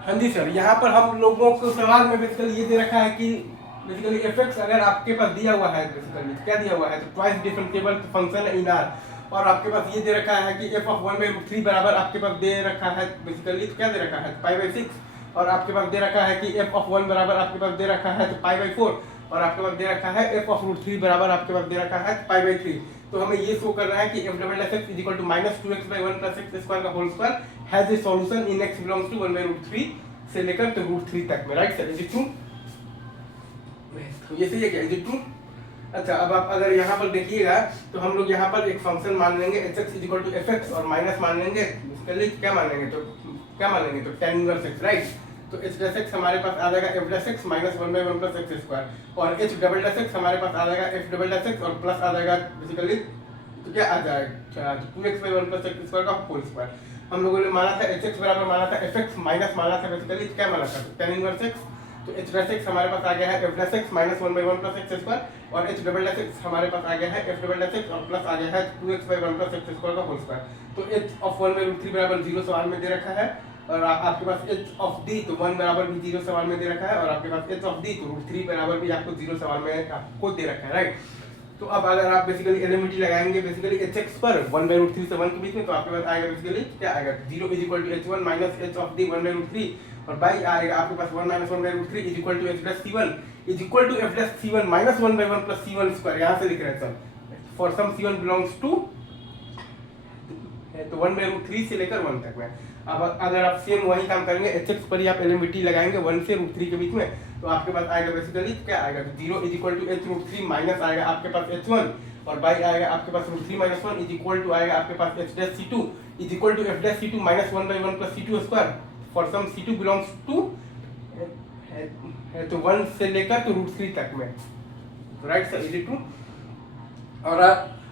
हाँ जी सर, यहाँ पर हम लोगों को सवाल में बेसिकली ये दे रखा है कि बेसिकली एफ अगर आपके पास दिया हुआ है, बेसिकली क्या दिया हुआ है, तो twice differentiable function in are, और आपके पास ये दे रखा है कि एफ ऑफ 1/√3 बराबर आपके पास दे रखा है बेसिकली, तो क्या दे रखा है π/6, और आपके पास दे रखा है कि एफ ऑफ 1 बराबर आपके पास दे रखा है तो π/4, और आपके पास दे रखा है एफ ऑफ √3 बराबर आपके पास दे रखा है π/3। तो हमें ये शो करना है कि f double dash x equal to -2x/1 + x square का whole square has a solution in x belongs to 1/√3 से लेकर तो √3 तक में, right sir, is it true? ये सही है क्या, इज इट ट्रू? अच्छा, अब आप अगर यहाँ पर देखिएगा तो हम लोग यहाँ पर एक फंक्शन मान लेंगे hx इक्वल टू fx और माइनस मान लेंगे, क्या मान लेंगे, तो क्या मान लेंगे, तो tan इनवर्स x, राइट। तो h डैश x हमारे पास आ जाएगा f dash x minus 1/1 + x square, और h डबल डैश x हमारे पास आ जाएगा f डबल डैश x और प्लस आ जाएगा बेसिकली, तो क्या आ जाएगा 2x/1 + x स्क्वायर का होल स्क्वायर। हम लोगों ने माना था hx बराबर माना था fx माइनस माना था बेसिकली, क्या माना था, tan इनवर्स x। तो h डैश x हमारे पास आ गया है f dash x minus 1/1 + x square, और h डबल डैश x हमारे पास आ गया है f डबल डैश x और प्लस आ गया है 2x/1 + x स्क्वायर का होल स्क्वायर। तो h ऑफ 1/√3 बराबर 0 सवाल में दे रखा है, और आपके पास h ऑफ d तो 1 बराबर भी 0 सवाल में दे रखा है, और आपके पास h ऑफ d तो √3 बराबर भी आपको 0 सवाल में आपको दे रखा है, राइट। तो अब अगर आप बेसिकली एलिमिटी लगाएंगे बेसिकली hx पर 1/√3 से 1 के बीच में, तो आपके पास आएगा बेसिकली क्या आएगा, 0 is equal to h1 minus h of d 1/√3, और बाई आएगा आपके पास 1 minus 1/√3 is equal to h dash c1 is equal to f dash c1 minus 1/1 plus c1 square, यहाँ से लिख रहे हैं sir, for some c1 belongs to, तो 1/√3 से लेकर 1 तक में। अब अगर आप सेम वही काम करेंगे hx पर ही आप एलिमिटी लगाएंगे 1 से √3 के बीच में, तो आपके पास आएगा बेसिकली क्या आएगा, तो 0 is equal to h√3 minus आएगा आपके पास h1, और बाई आएगा आपके पास √3 माइनस 1 इज इक्वल टू आएगा आपके पास h dash c2 is equal to f dash c2 minus 1/1 plus c2 square, for some c2 belongs to, तो 1 से लेकर तो √3 तक में, right sir, is it true?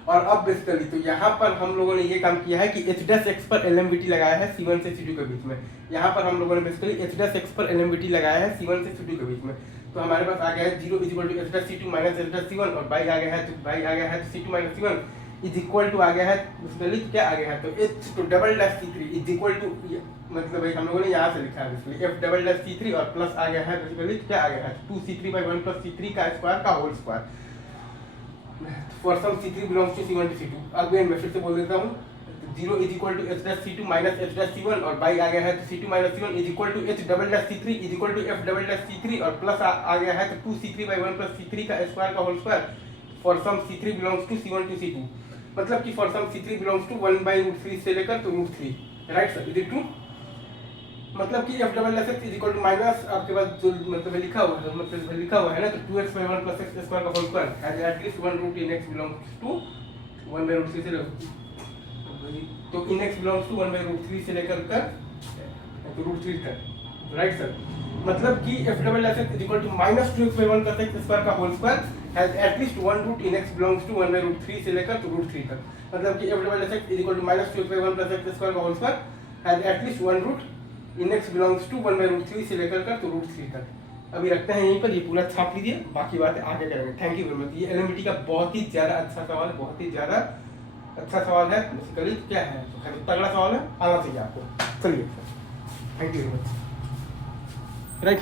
और अब बेसिकली तो यहाँ पर हम लोगों ने ये काम किया है कि h डैश x पर एलएमवीटी लगाया है c1 से c2 के बीच में। यहाँ पर हम लोगों ने बेसिकली h डैश x पर एलएमवीटी लगाया है c1 से c2 के बीच में, तो हमारे पास आ गया है 0 is equal to h dash c2 minus h dash c1, और बाई आ गया है तो बाई आ गया है तो c2 minus c1 is equal to आ गया है बेसिकली क्या आ गया है, तो h तो double dash c3 is equal to, मतलब भाई हम लोगों ने यहाँ से लिखा है basically f double dash c3 और प्लस आ गया है बेसिकली क्या आ गया है 2c3/1 + c3 का स्क्वायर का whole square, for some c3 belongs to c1 to c2। Again मैं फिर से बोल देता हूँ, 0 is equal to h dash c2 minus h dash c1, और बाई आ गया है तो c2 minus c1 is equal to h double dash c3 is equal to f double dash c3, और प्लस आ गया है तो 2c3/1 + c3 का स्क्वायर का whole square, for some c3 belongs to c1 to c2, मतलब कि for some c3 belongs to 1/√3 से लेकर तो √3, right sir, is it true? मतलब कि f double dash is equal to minus आपके पास जो मतलब लिखा हुआ है, मतलब लिखा हुआ है ना, तो 2x/1 + x स्क्वायर का whole square has at least 1 root in x belongs to 1/√3 से, तो इन x बिलोंग्स टू 1/√3 से लेकर तो √3 तक, राइट सर। मतलब कि f double dash is equal to minus 2x/1 + x square का whole square has at least 1 root in x belongs to 1/√3 से लेकर तो √3 तक, मतलब कि f double dash is equal to minus 2x/1 + x square का whole square has at least 1 root in x belongs to 1/√3 से लेकर तो √3 तक। अभी रखते हैं यहीं पर, ये पूरा छाप लीजिए, बाकी बातें आगे करेंगे। Thank you very much. ये एलएमटी का बहुत ही ज़्यादा अच्छा सवाल, बहुत ही ज़्यादा अच्छा सवाल है, बेसिकली क्या है तो तगड़ा सवाल है, आना चाहिए आपको। चलिए, thank you very much, right.